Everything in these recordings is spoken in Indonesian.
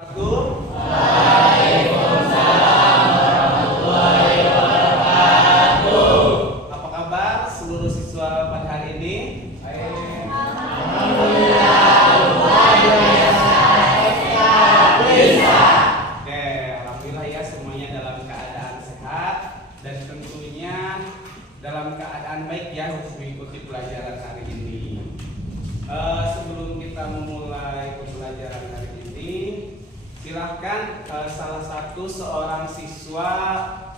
Waalaikumsalam warahmatullahi wabarakatuh. Apa kabar seluruh siswa pada hari ini? Alhamdulillah luar biasa. Oke, alhamdulillah ya semuanya dalam keadaan sehat dan tentunya dalam keadaan baik ya untuk mengikuti pelajaran hari ini. Sebelum kita memulai pembelajaran hari ini, silahkan salah satu seorang siswa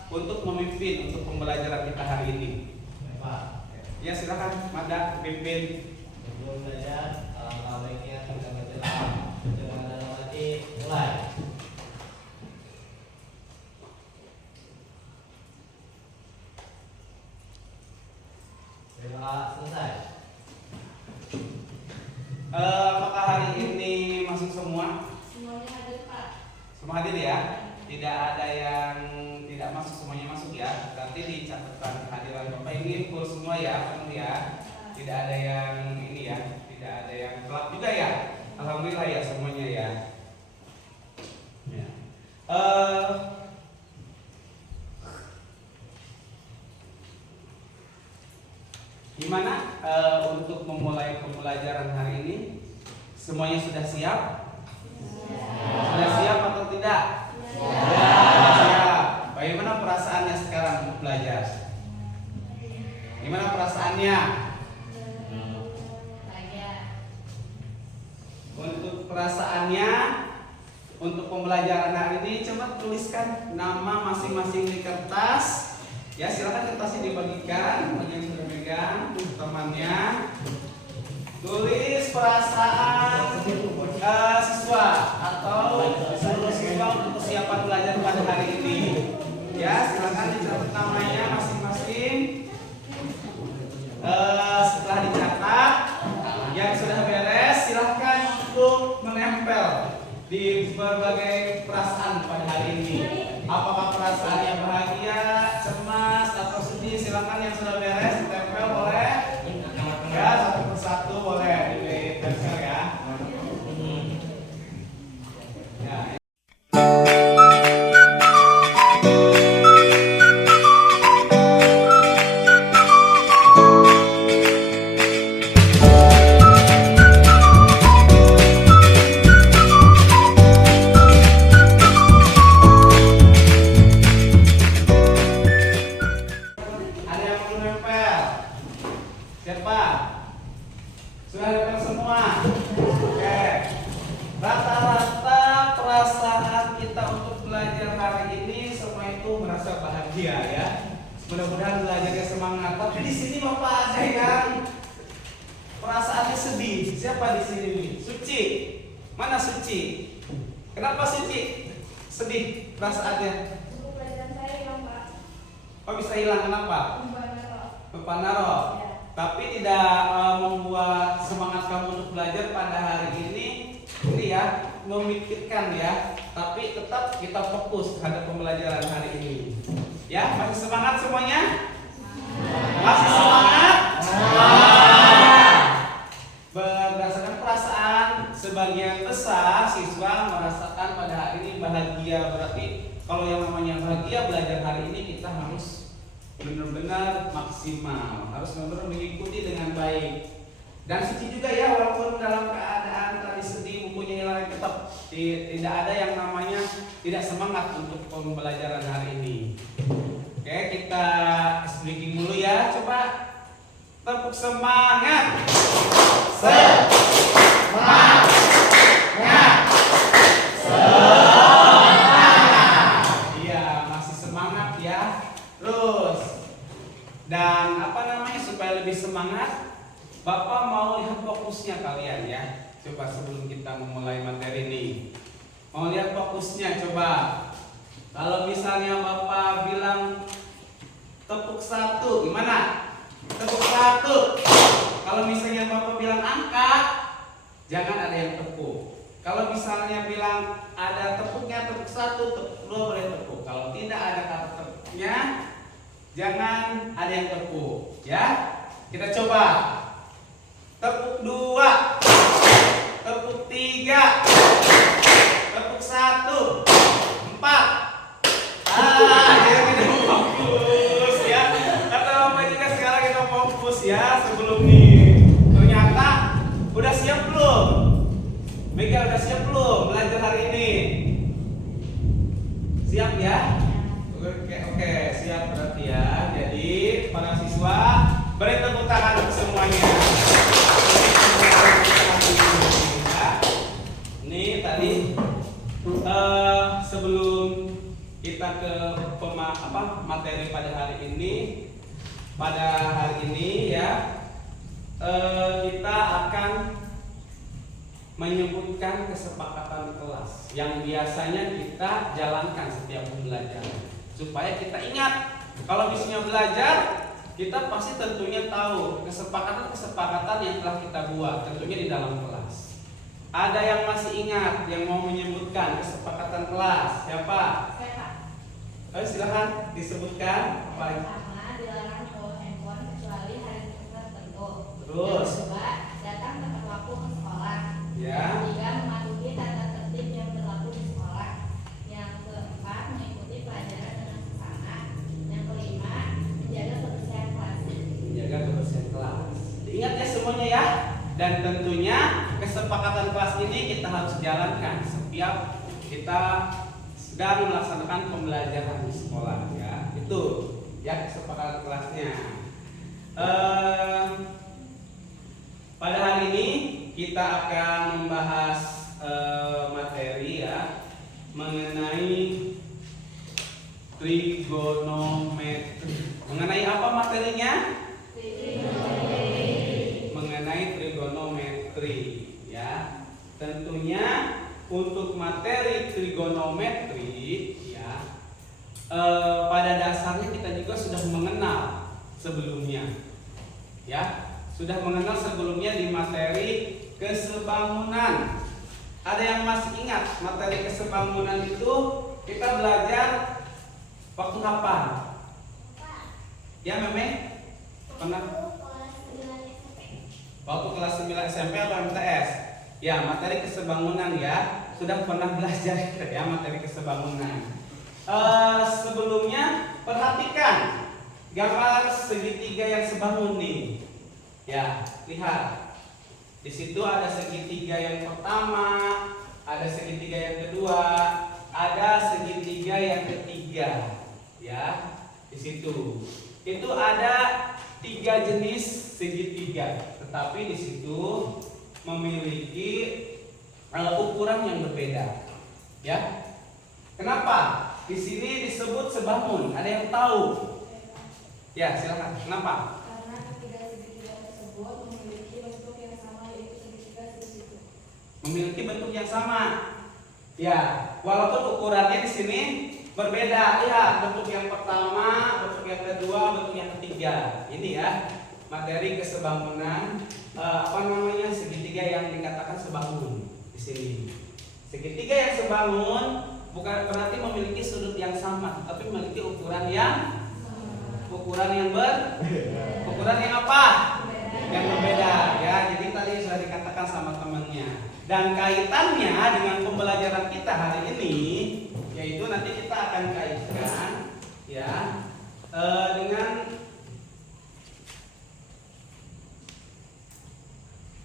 untuk memimpin untuk pembelajaran kita hari ini. Pak, Ya silahkan, Mada pimpin. sebelum belajar, alangkah baiknya kita berdoa dengan dalam hati. Mulai. Berdoa selesai. Apakah hari ini masuk semua? Semuanya hadir, Pak. Semua hadir ya? Tidak ada yang tidak masuk, semuanya masuk ya. Nanti dicatatkan kehadiran Bapak ini full semua ya, penuh ya. Tidak ada yang ini ya, tidak ada yang telat juga ya. Alhamdulillah ya semuanya ya. Ya. Gimana untuk memulai pembelajaran hari ini? Semuanya sudah siap? Sudah siap atau tidak? Siap. Bagaimana perasaannya sekarang untuk belajar? Gimana perasaannya? Untuk perasaannya, untuk pembelajaran hari ini, coba tuliskan nama masing-masing di kertas. Ya, silakan kertasnya dibagikan bagi yang sudah pegang temannya. Tulis perasaan siswa atau seluruh siswa untuk persiapan belajar pada hari ini. Ya, silakan dicatat namanya masing-masing. Setelah dicatat, yang sudah beres, silahkan untuk menempel di berbagai perasaan pada hari ini. Apakah perasaan yang bahagia, cemas, atau sedih? Silakan yang sudah beres ditempel boleh. Ya, satu persatu boleh ditempel ya. Ya. Ada yang belum nempel? Siapa? Sudah nempel semua? Oke. Rata-rata perasaan kita untuk belajar hari ini semua itu merasa bahagia ya. Mudah-mudahan belajarnya semangat. Tapi di sini Bapak ada yang perasaannya sedih. Siapa di sini nih? Suci. Mana Suci? Kenapa Suci sedih perasaannya? Buku pelajaran saya hilang, Pak. Oh bisa hilang kenapa? Bapak naro. Ya. Tapi tidak membuat semangat kamu untuk belajar pada hari ini ya, memikirkan ya. Tapi tetap kita fokus terhadap pembelajaran hari ini. Ya, masih semangat semuanya? Masih semangat? Berdasarkan perasaan, sebagian besar siswa merasakan pada hari ini bahagia. Berarti kalau yang namanya bahagia belajar hari ini kita harus benar-benar maksimal, harus benar-benar mengikuti dengan baik. Dan Suci juga ya, walaupun dalam keadaan tadi sedih bukunya hilang, tetap tidak ada yang namanya tidak semangat untuk pembelajaran hari ini. Oke, kita speaking dulu ya, coba tepuk semangat. Semangat. Iya, masih semangat ya. Terus dan apa namanya supaya lebih semangat, Bapak mau lihat fokusnya kalian ya. Coba sebelum kita memulai materi ini, mau lihat fokusnya coba. Kalau misalnya Bapak bilang tepuk satu, gimana? Tepuk satu. Kalau misalnya Bapak bilang angka, jangan ada yang tepuk. Kalau misalnya bilang ada tepuknya, tepuk satu, tepuk dua boleh tepuk. Kalau tidak ada kata tepuknya, jangan ada yang tepuk. Ya, kita coba. Tepuk dua, tepuk tiga, tepuk satu. ya sebelum nih. Ternyata udah siap belum? Mega udah siap belum belajar hari ini? Siap ya? Oke, siap berarti ya. Jadi para siswa beri tepuk tangan untuk semuanya. Ini tadi sebelum kita ke materi pada hari ini, ya kita akan menyebutkan kesepakatan kelas yang biasanya kita jalankan setiap pembelajaran supaya kita ingat. Kalau misalnya belajar, kita pasti tentunya tahu kesepakatan yang telah kita buat tentunya di dalam kelas. Ada yang masih ingat yang mau menyebutkan kesepakatan kelas? Siapa? Ayo silakan disebutkan. Pertama, dilarang membawa handphone kecuali hari tertentu. Terus? Yang kedua, datang tepat waktu ke sekolah. Ya. Yang ketiga, mematuhi tata tertib yang berlaku di sekolah. Yang keempat, mengikuti pelajaran dengan seksama. Yang kelima, menjaga kebersihan kelas. Menjaga kebersihan kelas. Diingat ya semuanya ya. Dan tentunya kesepakatan kelas ini kita harus jalankan setiap kita sedang melaksanakan pembelajaran di sekolah ya. Itu ya kesepakatan kelasnya. Pada hari ini kita akan membahas materi ya mengenai trigonometri. Mengenai apa materinya? Mengenai trigonometri ya. Tentunya untuk materi trigonometri ya pada dasarnya kita juga sudah mengenal sebelumnya ya, sudah mengenal sebelumnya di materi kesebangunan. Ada yang masih ingat materi kesebangunan itu kita belajar waktu kapan? Ya Meme? Pernah? Waktu kelas 9 SMP atau MTS? Ya, materi kesebangunan ya. Sudah pernah belajar ya materi kesebangunan. Sebelumnya perhatikan gambar segitiga yang sebangun nih. Ya, lihat. Di situ ada segitiga yang pertama, ada segitiga yang kedua, ada segitiga yang ketiga. Ya, di situ. Itu ada 3 jenis segitiga, tetapi di situ memiliki ukuran yang berbeda. Ya. Kenapa? Di sini disebut sebangun. Ada yang tahu? Ya, silakan. Kenapa? Karena ketiga segitiga tersebut memiliki bentuk yang sama, yaitu segitiga siku-siku. Memiliki bentuk yang sama. Ya, walaupun ukurannya di sini berbeda. Lihat, bentuk yang pertama, bentuk yang kedua, bentuk yang ketiga. Ini ya, materi kesebangunan. Segitiga yang dikatakan sebangun di sini. Segitiga yang sebangun bukan berarti memiliki sudut yang sama, tapi memiliki ukuran yang ukuran yang apa? Yang berbeda ya. Jadi tadi sudah dikatakan sama temannya. Dan kaitannya dengan pembelajaran kita hari ini, yaitu nanti kita akan kaitkan ya dengan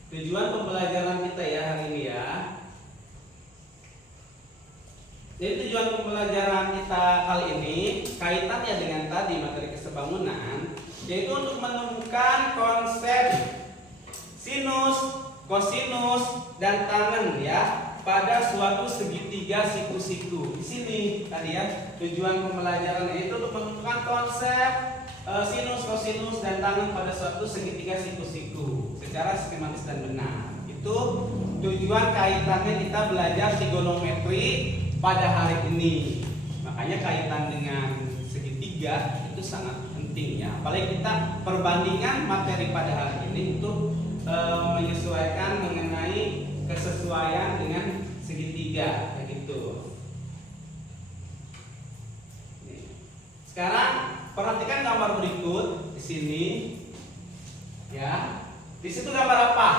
tujuan pembelajaran kita ya hari ini ya. Jadi tujuan pembelajaran kita kali ini kaitannya dengan tadi materi kesebangunan, yaitu untuk menemukan konsep sinus, kosinus, dan tangen ya pada suatu segitiga siku-siku. Di sini tadi ya tujuan pembelajaran itu untuk menemukan konsep sinus, kosinus, dan tangen pada suatu segitiga siku-siku secara skematis dan benar. Itu tujuan kaitannya kita belajar trigonometri pada hari ini. Makanya kaitan dengan segitiga itu sangat penting ya. Apalagi kita perbandingan materi pada hari ini untuk menyesuaikan mengenai kesesuaian dengan segitiga kayak gitu. Sekarang perhatikan gambar berikut di sini. Ya. Di situ gambar apa?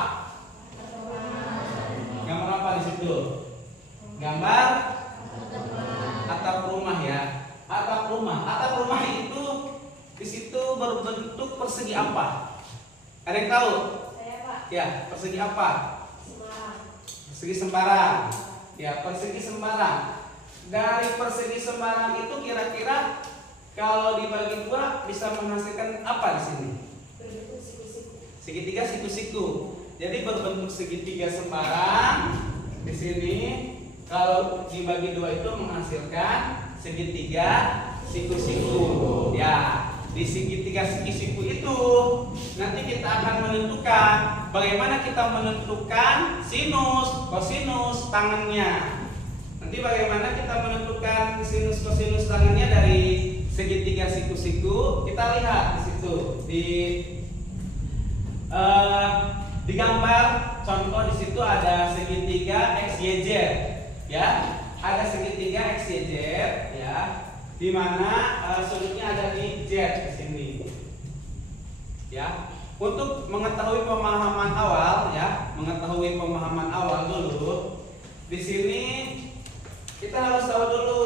Gambar apa di situ? Gambar atap rumah ya. Atap rumah itu di situ berbentuk persegi apa? Ada yang tahu? Saya Pak. Ya, persegi apa? Semarang. Persegi sembarang. Ya, persegi sembarang. Dari persegi sembarang itu kira-kira kalau dibagi dua bisa menghasilkan apa di sini? Berbentuk siku-siku. Segitiga siku-siku. Jadi berbentuk segitiga sembarang di sini kalau dibagi dua itu menghasilkan segitiga siku-siku. Ya, di segitiga siku-siku itu nanti kita akan menentukan bagaimana kita menentukan sinus, kosinus tangannya. Nanti bagaimana kita menentukan sinus, kosinus tangannya dari segitiga siku-siku. Kita lihat di situ di gambar contoh di situ ada segitiga XYZ, ya, ada segitiga XYZ, ya, di mana sudutnya ada di Z di sini, ya. Untuk mengetahui pemahaman awal, ya, mengetahui pemahaman awal dulu, di sini kita harus tahu dulu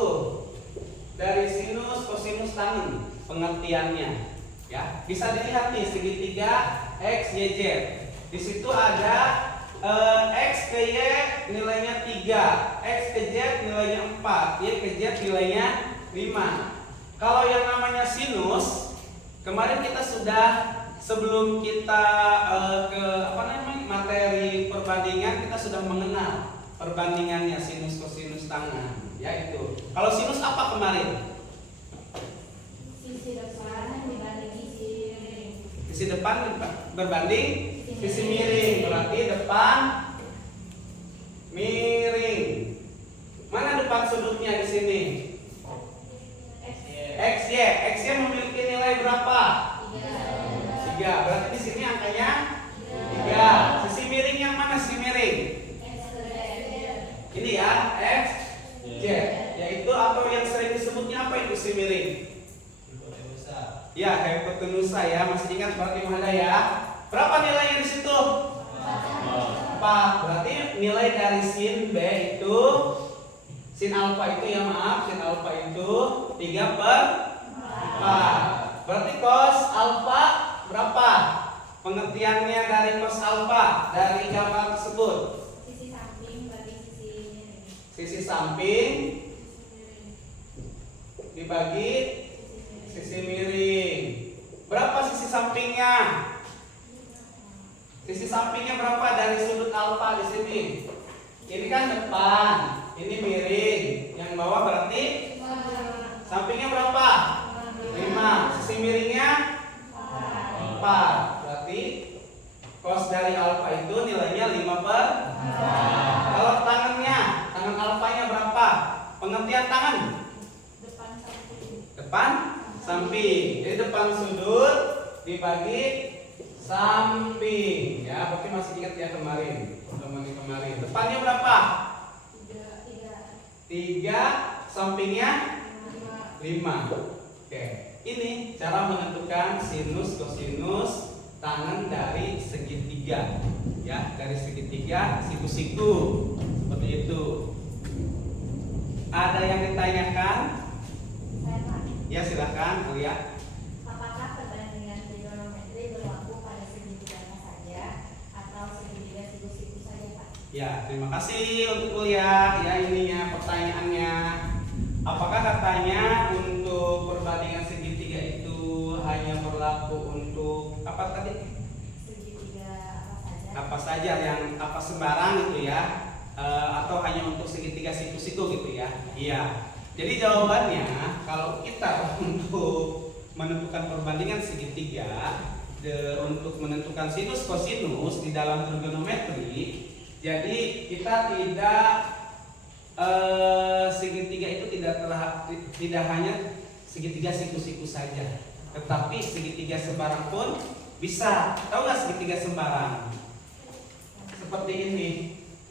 dari sinus, kosinus tangen pengertiannya, ya. Bisa dilihat nih segitiga XYZ. Di situ ada X ke Y nilainya 3, X ke Z nilainya 4, Y ke Z nilainya 5. Kalau yang namanya sinus, kemarin kita sudah sebelum kita ke materi perbandingan, kita sudah mengenal perbandingannya sinus kosinus tangan, ya itu. Kalau sinus apa kemarin? Sisi depan dibanding sisi miring. Sisi depan berbanding sisi miring, berarti depan miring. Mana depan sudutnya di sini? XY. XY memiliki nilai berapa? 3. Berarti di sini angkanya 3. Sisi miring yang mana sisi miring? Ini ya, X, Y. Yaitu atau yang sering disebutnya apa itu sisi miring? Hipotenusa. Ya, hipotenusa ya. Masih ingat berarti mana ya? Berapa nilainya di situ? 4. Berarti nilai dari sin B itu sin alfa itu, ya maaf, sin alfa itu 3/4. Berarti cos alfa berapa? Pengertiannya dari cos alfa dari gambar tersebut. Sisi samping bagi sisi miring. Sisi samping dibagi sisi miring. Berapa sisi sampingnya? Sisi sampingnya berapa dari sudut alfa di sini? Ini kan depan, ini miring. Yang bawah berarti sampingnya berapa? 5. Sisi miringnya 4. Berarti cos dari alfa itu nilainya 5/4. Kalau tangannya, tangan alfanya berapa? Pengertian tangan? Depan samping. Depan samping. Jadi depan sudut dibagi samping, ya. Berarti masih ingat ya kemarin, teman-teman kemarin. Depannya berapa? 3, sampingnya 5. Oke, ini cara menentukan sinus kosinus tangan dari segitiga, ya, dari segitiga siku-siku seperti itu. Ada yang ditanyakan? Saya Pak. Ya, silakan, lihat. Apakah perbandingan trigonometri berlaku pada segitiganya saja atau segitiga siku-siku saja Pak? Ya, terima kasih untuk kuliah. Ya, ininya pertanyaannya. Apakah katanya untuk perbandingan segitiga itu hanya berlaku untuk apa tadi? Segitiga apa saja? Apa saja yang apa sembarang gitu ya? Atau hanya untuk segitiga siku-siku gitu ya? Iya. Jadi jawabannya kalau kita untuk menentukan perbandingan segitiga untuk menentukan sinus kosinus di dalam trigonometri, jadi kita tidak segitiga itu tidak hanya segitiga siku-siku saja, tetapi segitiga sembarang pun bisa. Tahu nggak segitiga sembarang? Seperti ini,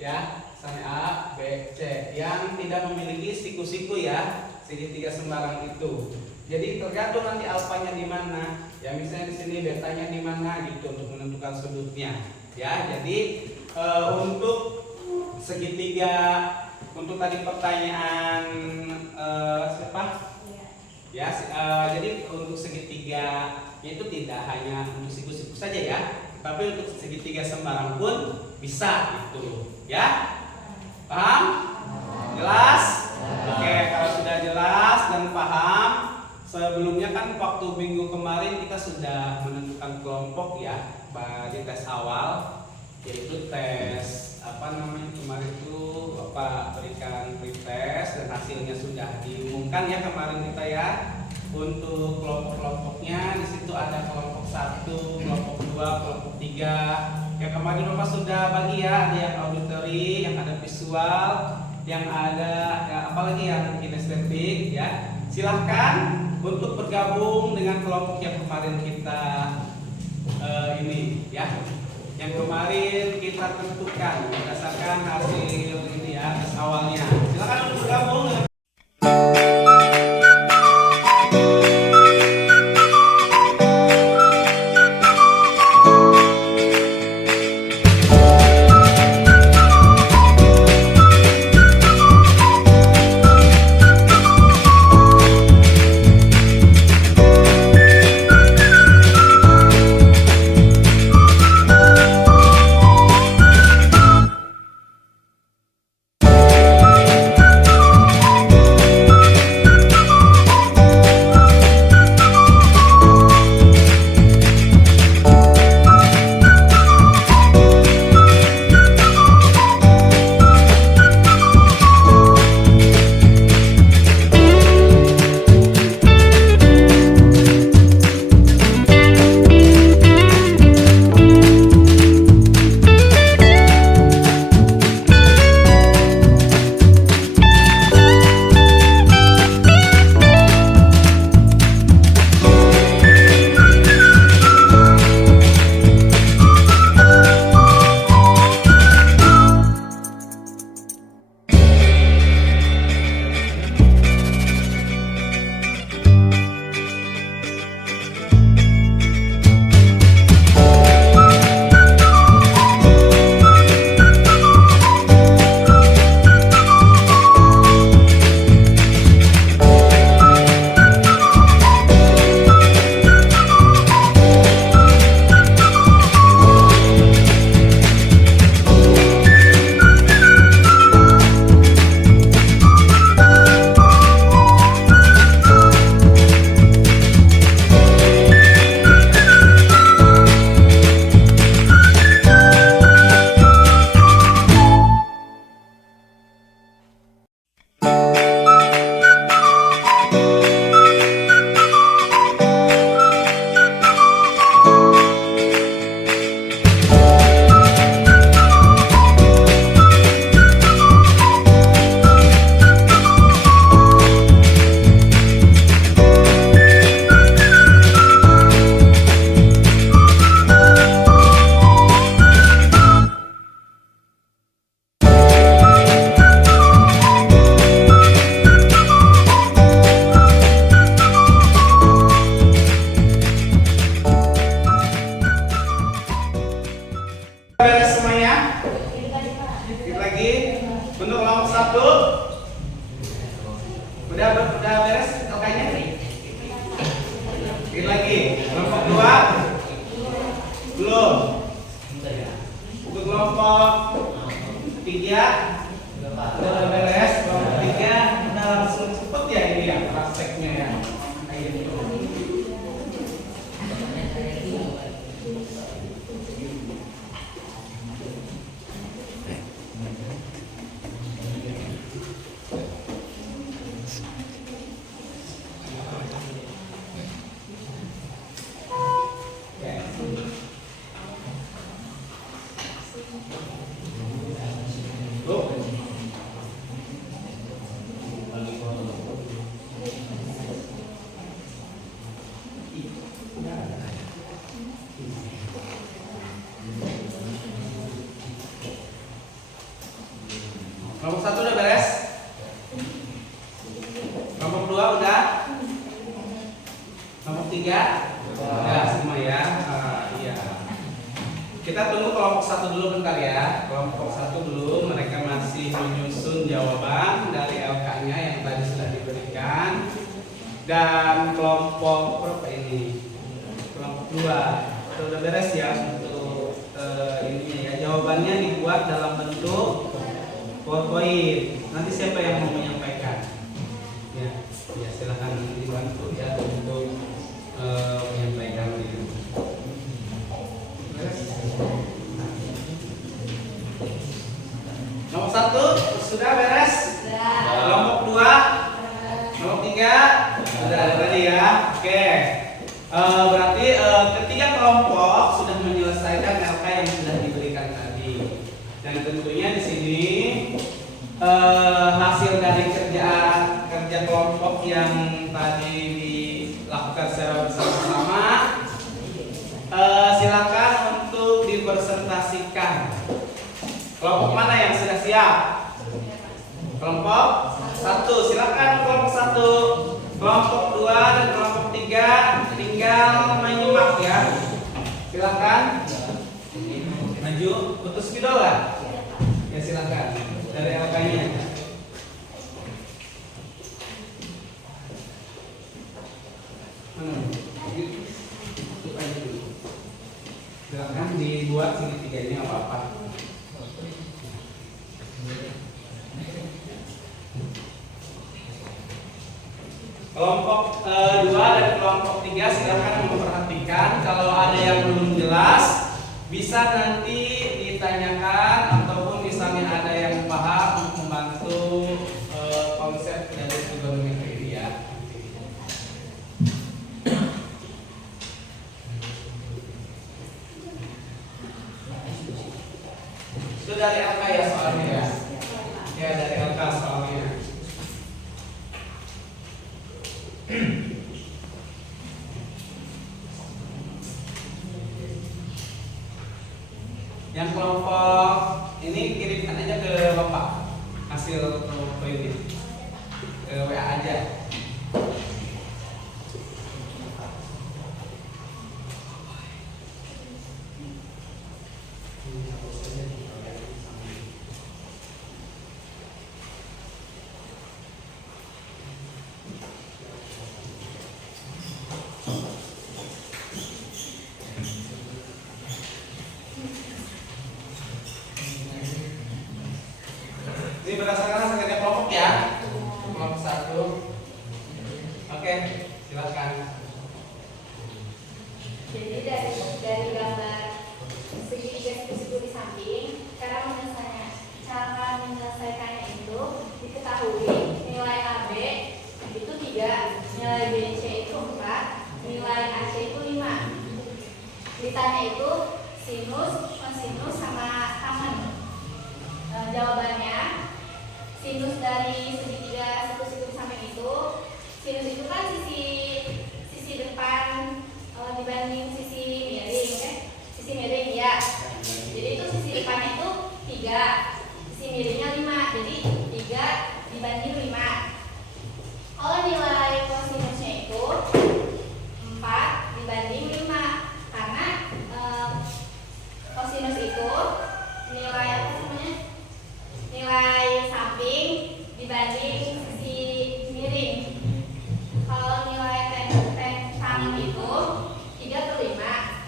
ya, misalnya A, B, C, yang tidak memiliki siku-siku ya, segitiga sembarang itu. Jadi tergantung nanti alfanya di mana, ya, misalnya di sini betanya di mana gitu untuk menentukan sudutnya, ya. Jadi untuk segitiga, untuk tadi pertanyaan siapa? Ya, jadi untuk segitiga itu tidak hanya untuk siku-siku saja ya, Tapi untuk segitiga sembarang pun bisa gitu, ya. Paham? Jelas? Oke, kalau sudah jelas dan paham, sebelumnya kan waktu minggu kemarin kita sudah menentukan kelompok ya di tes awal, yaitu tes apa namanya kemarin itu Bapak berikan pretest dan hasilnya sudah diumumkan ya kemarin kita ya. Untuk kelompok-kelompoknya di situ ada kelompok 1, kelompok 2, kelompok 3. Ya kemarin Bapak sudah bagi ya, ada yang auditory, yang ada visual, yang ada ya, apalagi yang kinestetik ya. Silahkan untuk bergabung dengan kelompok yang kemarin kita ini ya. Yang kemarin kita tentukan berdasarkan hasil ini ya, tes awalnya. Silahkan untuk bergabung dengan Udah beres LK-nya? Lihat lagi. Kelompok 2 belum. Untuk kelompok 3 udah beres. Kelompok 3 udah langsung cepet ya ini ya prakteknya ya. Kayak gitu. Kelompok 1 udah beres? Kelompok 2 udah? Kelompok 3? Udah semua ya? Iya. Kita tunggu kelompok 1 dulu bentar ya. Kelompok 1 dulu, mereka masih menyusun jawaban dari LK-nya yang tadi sudah diberikan. Dan kelompok berapa ini? Kelompok 2 udah beres ya untuk jawabannya dibuat dalam bentuk PowerPoint. Nanti siapa yang mau menyampaikan? Ya, ya silakan dibantu ya untuk menyampaikannya. Nomor 1 sudah beres? Kelompok 2, kelompok 3 sudah tadi ya. Oke. Berarti ketiga kelompok sudah menyelesaikan LK yang sudah diberikan tadi. Dan tentunya di sini hasil dari kerja kelompok yang tadi dilakukan secara bersama-sama silakan untuk dipresentasikan. Kelompok mana yang sudah siap? Kelompok 1, silakan kelompok 1. Kelompok 2 dan kelompok 3 tinggal menyimak ya. Silakan. Maju, putus video lah. Ya silakan. Dari LK-nya. Tutup aja dulu. Silakan dibuat segitiganya apa-apa. Kelompok 2 dan kelompok 3 silakan memperhatikan. Kalau ada yang belum jelas bisa nanti ditanyakan ataupun misalnya ada yang paham untuk membantu konsep dari trigonometri ini ya. Itu dari LK ya soalnya ya. Ya dari LK soalnya. Yang kelompok ini kirimkan aja ke Bapak hasil poinnya ke WA aja. Ini berdasarkan hasil kerja kelompok ya. Kelompok 1. Oke, silakan. Jadi dari gambar segitiga siku-siku di samping, cara menyelesaikannya itu diketahui nilai AB itu 3, nilai BC itu 4, nilai AC itu 5. Ditanya itu sinus, kosinus sama tangen. Jawabannya sinus dari segitiga siku-siku di samping itu, sinus itu kan sisi depan dibanding sisi miring, kan? Sisi miring ya. Jadi itu sisi depannya itu 3, sisi miringnya 5. Jadi 3 dibanding 5. Kalau nilai kosinusnya itu 4 dibanding 5, karena kosinus itu nilai apa namanya? Nilai samping dibanding sisi miring. Kalau nilai tangen itu 3/5.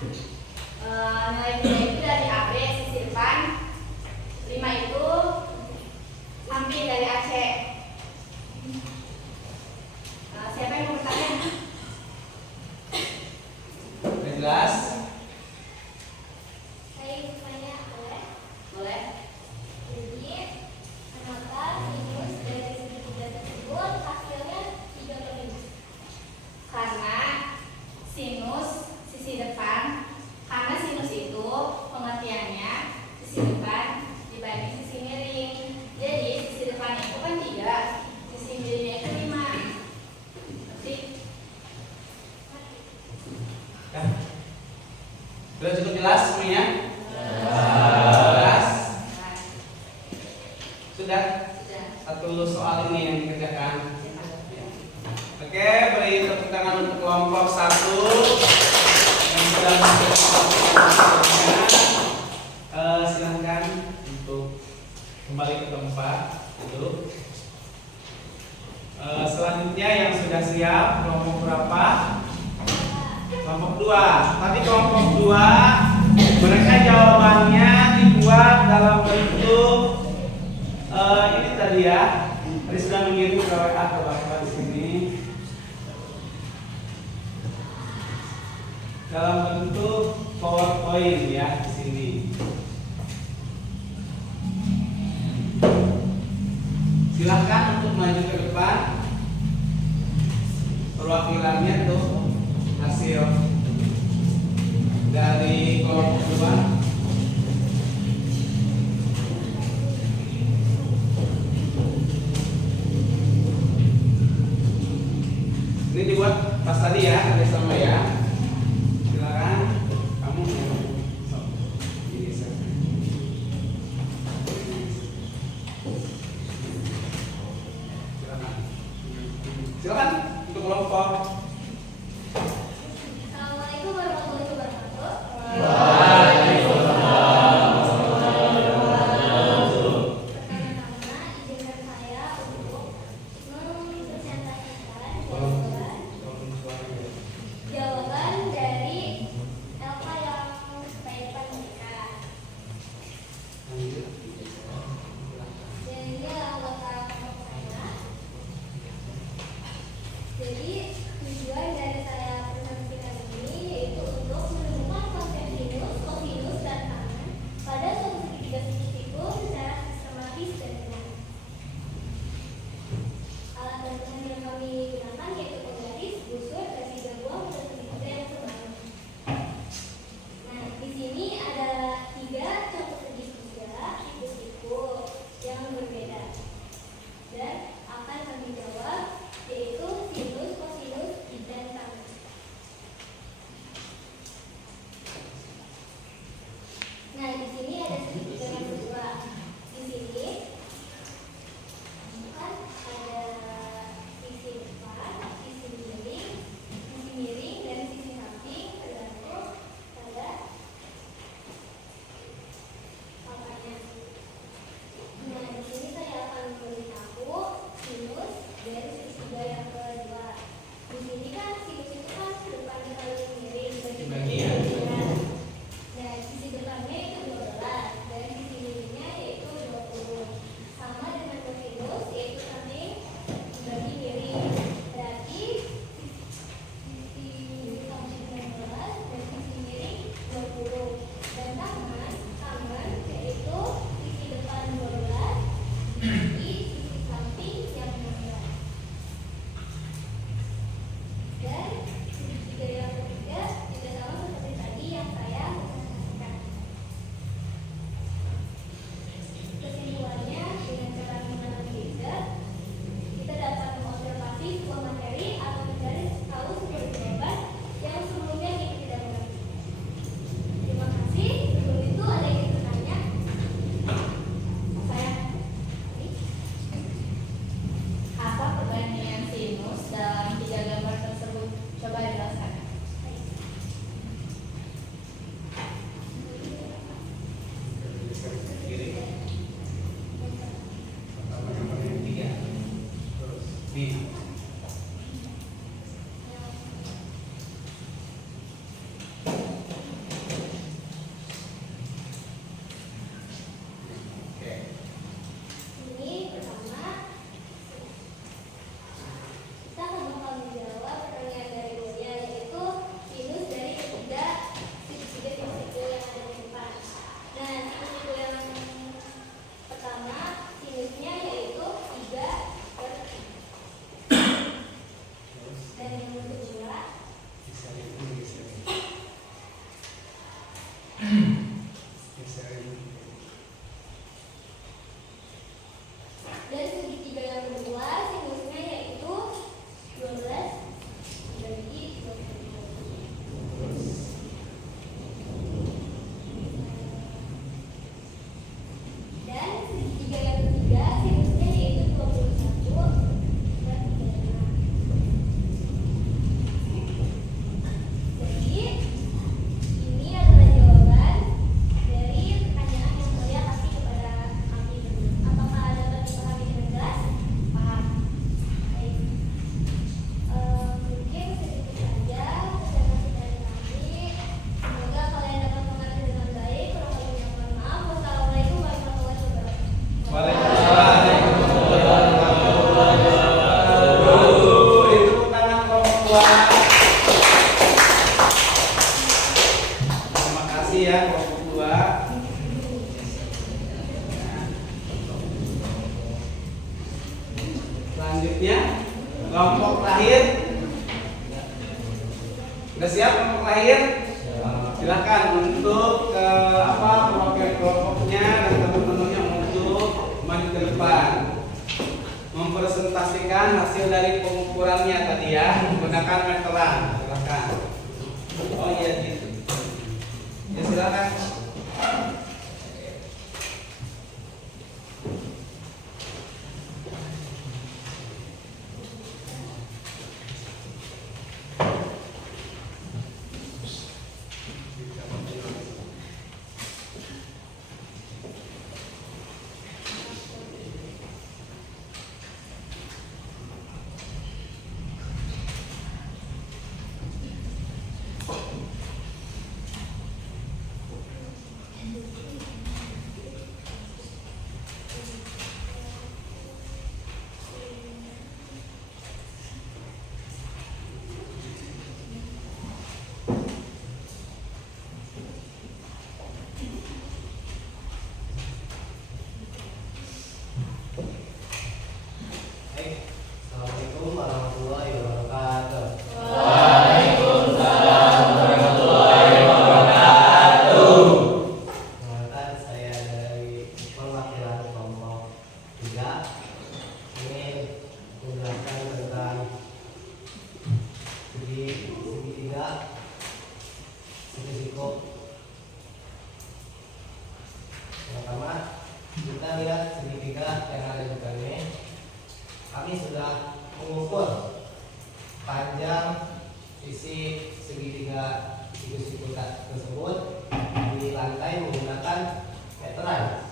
Nilai B itu dari AB sisi depan, 5 itu samping dari AC. Siapa yang mau bertanya? Jelas? Saya bertanya, boleh? Boleh. Jadi, kenapa sinus dari segitiga tersebut hasilnya 3/5? Karena sinus sisi depan, karena sinus itu pengertiannya sisi depan dibanding sisi miring. Jadi sisi depan itu kan 3, sisi miringnya itu 5. Jadi Ya. Sudah cukup jelas semuanya? Jelas? Sudah? sudah. Satu soal ini yang dikerjakan. Oke, beri tepuk tangan untuk kelompok 1 yang sudah masuk. Silahkan untuk kembali ke tempat dulu. Selanjutnya yang sudah siap kelompok berapa? Kelompok 2. Tadi kelompok 2 mereka jawabannya dibuat mengirim ke WA ke Bapak di sini dalam bentuk PowerPoint ya di sini. Silahkan untuk maju ke depan. Perwakilannya tuh hasil dari kelompok 2. Ini dibuat pas tadi ya, kerjasama ya. Silakan kamu yang Kelompok terakhir. Udah siap kelompok terakhir? Silakan untuk mewakili kelompoknya dan teman-temannya untuk maju ke depan, mempresentasikan hasil dari pengukurannya tadi ya menggunakan meteran. Silakan. Oh iya gitu. Ya silakan. Assalamualaikum warahmatullahi wabarakatuh. Perkenalkan, saya dari perwakilan kelompok 3 ingin menjelaskan tentang segitiga risiko. Pertama, kita lihat segitiga yang ada di depan ini. Kami sudah mengukur panjang sisi segitiga siku-siku tersebut di lantai menggunakan meteran.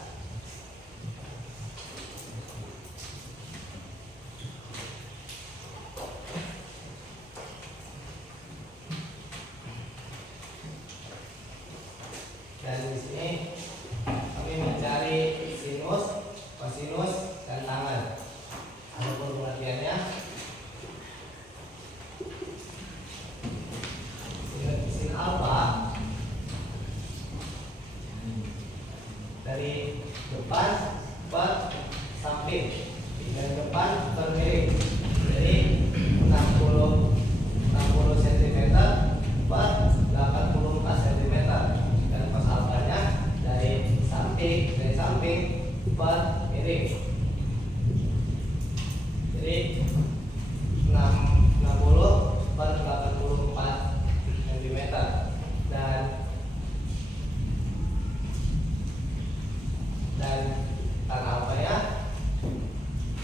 Dan di sini kami mencari sinus, kosinus, dan tangan. Adapun pengertiannya, sin alfa dari depan ke samping, dari depan ke miring, jadi 60 cm per 84 cm, dan pas alfanya dari samping per miring. Jadi 60 per 84 cm dan tan alfanya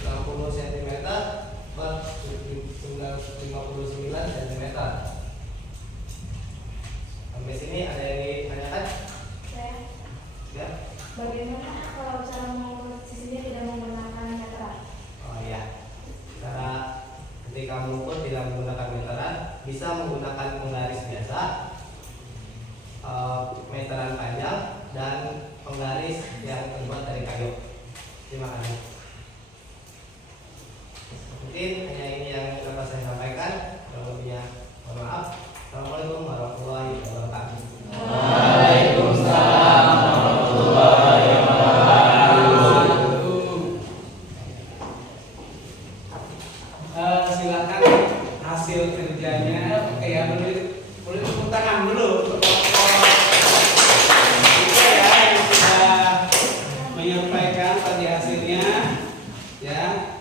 60 cm per 59 cm. Sampai sini ada yang ditanyakan? Ya. Bagaimana kalau cara mengukur sisinya tidak menggunakan meteran? Oh iya. Cara ketika mengukur tidak menggunakan meteran, bisa menggunakan penggaris biasa, meteran panjang, dan penggaris yang terbuat dari kayu. Terima kasih. Mungkin hanya ini yang dapat saya sampaikan. Kalau lebihnya mohon maaf. Assalamualaikum warahmatullahi wabarakatuh. Waalaikumsalam warahmatullahi wabarakatuh. Silakan hasil kerjanya. Oke ya, boleh tepuk tangan dulu untuk kita ya yang sudah menyampaikan tadi hasilnya ya.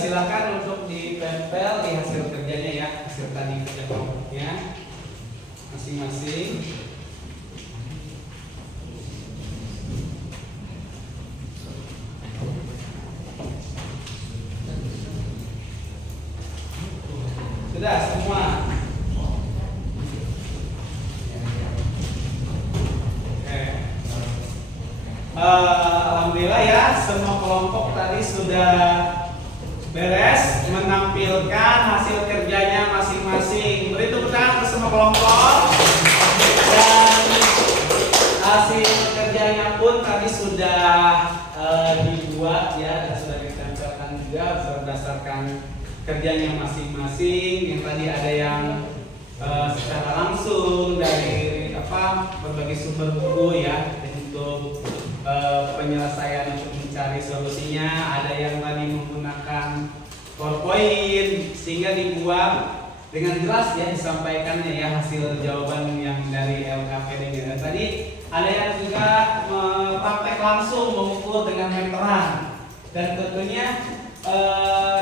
Silakan untuk ditempel di hasil kerjanya ya, hasil tadi kerja kelompoknya masing-masing. Sudah semua. Oke. Alhamdulillah ya, semua kelompok tadi sudah beres menampilkan hasil kerjanya masing-masing. Beri tepuk tangan untuk semua kelompok. Dan hasil kerjanya pun tadi sudah dibuat ya, dan sudah ditempelkan juga berdasarkan kerjanya masing-masing. Yang tadi ada yang secara langsung dari berbagai sumber buku ya untuk penyelesaian untuk mencari solusinya. Ada yang tadi menggunakan PowerPoint sehingga dibuat dengan jelas ya disampaikannya ya hasil jawaban yang dari LKPD ini. Dan tadi ada yang juga praktek langsung mengukur dengan meteran, dan tentunya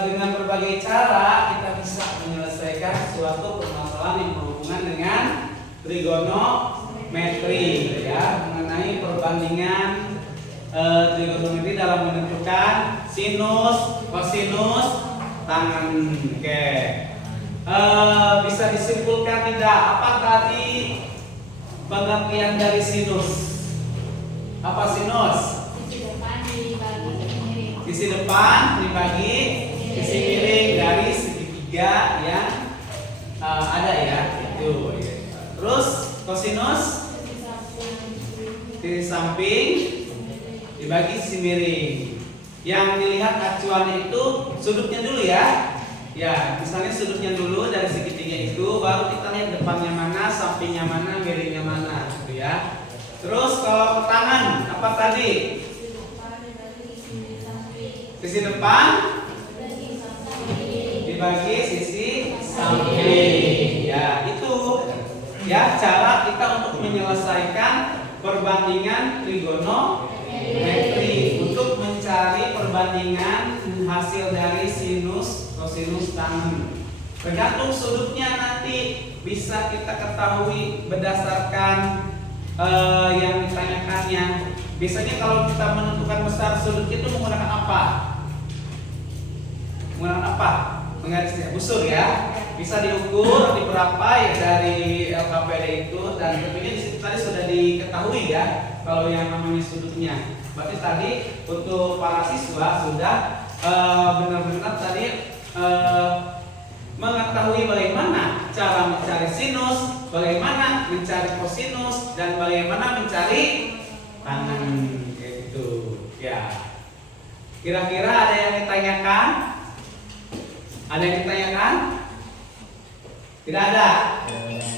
dengan berbagai cara kita bisa menyelesaikan suatu permasalahan yang berhubungan dengan trigonometri ya, mengenai perbandingan trigonometri dalam menentukan sinus, kosinus, tangan. Oke. Bisa disimpulkan tidak apa tadi pengertian dari sinus? Apa sinus? Sisi depan dibagi sisi miring. Sisi depan dibagi sisi miring dari segitiga yang ada ya, itu. Terus kosinus sisi samping dibagi sisi miring. Yang dilihat acuannya itu sudutnya dulu ya. Ya, misalnya sudutnya dulu dari segitiga itu, baru kita lihat depannya mana, sampingnya mana, miringnya mana, gitu ya. Terus kalau tangan apa tadi? Sisi depan dibagi sisi samping. Ya, itu ya cara kita untuk menyelesaikan perbandingan trigonometri untuk mencari perbandingan hasil dari sinus, kosinus, tangen. Tergantung sudutnya nanti bisa kita ketahui berdasarkan yang ditanyakannya. Biasanya kalau kita menentukan besar sudut itu menggunakan apa? Menggunakan apa? Menggarisnya busur ya. Bisa diukur di berapa ya dari LKPD itu, dan tentunya di situ tadi sudah diketahui ya kalau yang namanya sudutnya. Berarti tadi untuk para siswa sudah benar-benar tadi mengetahui bagaimana cara mencari sinus, bagaimana mencari kosinus, dan bagaimana mencari tangan, gitu ya. Kira-kira ada yang ditanyakan? Ada yang ditanyakan? Tidak ada.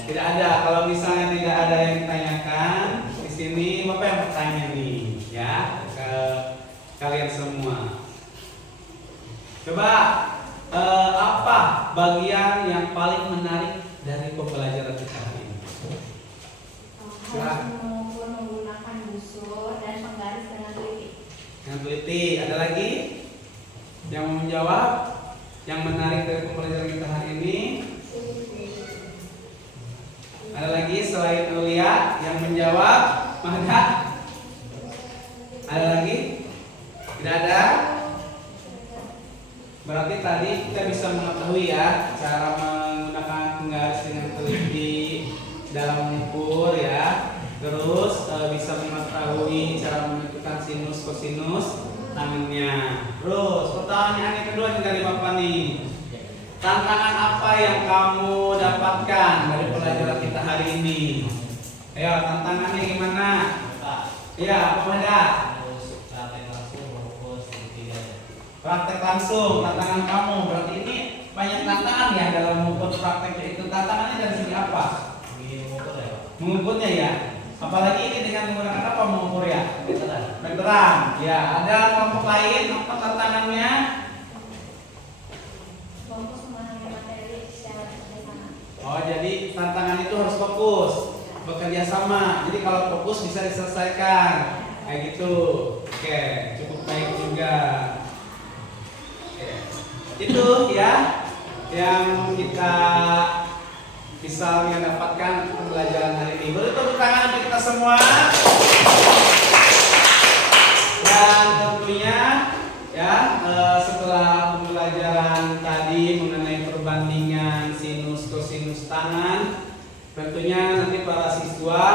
Tidak ada. Kalau misalnya tidak ada yang ditanyakan, di sini Bapak yang bertanya nih ya ke kalian semua. Coba apa bagian yang paling menarik dari pembelajaran kita hari ini? Harus mengukur menggunakan busur dan penggaris dengan teliti. Yang teliti. Ada lagi yang mau menjawab? Yang menarik dari pembelajaran kita hari ini? Ada lagi selain Aulia yang menjawab? Ada? Ada lagi? Tidak ada? Berarti tadi kita bisa mengetahui ya cara menggunakan penggaris dengan teliti dalam mengukur ya. Terus bisa mengetahui cara menentukan sinus, kosinus, tangannya. Terus pertanyaan yang kedua dari Bapak nih. Tantangan apa yang kamu dapatkan dari pelajaran kita hari ini? Ayo, tantangannya gimana? Iya, apa ada? Praktek langsung, tantangan kamu. Berarti ini banyak tantangan ya dalam mengukur praktek itu. Tantangannya dari segi apa? Mengukurnya ya. Apalagi ini dengan menggunakan apa mengukur ya? Meteran. Ya, ada kelompok lain apa tantangannya? Fokus memahami materi secara bersama. Oh, jadi tantangan itu harus fokus, bekerja sama. Jadi kalau fokus bisa diselesaikan. Kayak gitu. Oke, cukup baik juga. Itu ya yang kita misalnya dapatkan pembelajaran hari ini. Beri tepuk tangan untuk kita semua. Dan tentunya ya setelah pembelajaran tadi mengenai perbandingan sinus kosinus tangan, tentunya nanti para siswa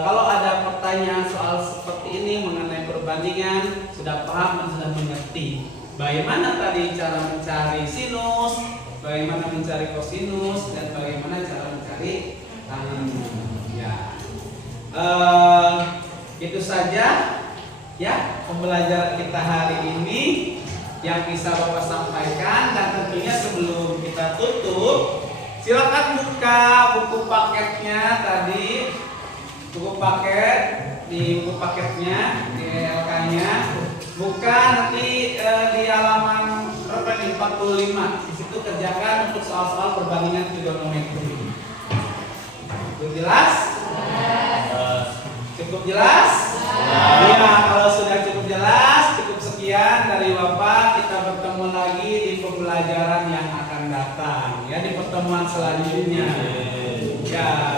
kalau ada pertanyaan soal seperti ini mengenai perbandingan sudah paham dan sudah mengerti. Bagaimana tadi cara mencari sinus, bagaimana mencari kosinus, dan bagaimana cara mencari tangan. Ya, itu saja ya pembelajaran kita hari ini yang bisa Bapak sampaikan. Dan tentunya sebelum kita tutup, silakan buka buku paketnya tadi, buku paket di buku paketnya di LK-nya. Buka nanti di halaman berapa nih? 45, sisi Itu kerjakan untuk soal-soal perbandingan trigonometri. Cukup jelas? Cukup jelas? Iya, kalau sudah cukup jelas, cukup sekian dari Bapak. Kita bertemu lagi di pembelajaran yang akan datang, ya, di pertemuan selanjutnya. Ya.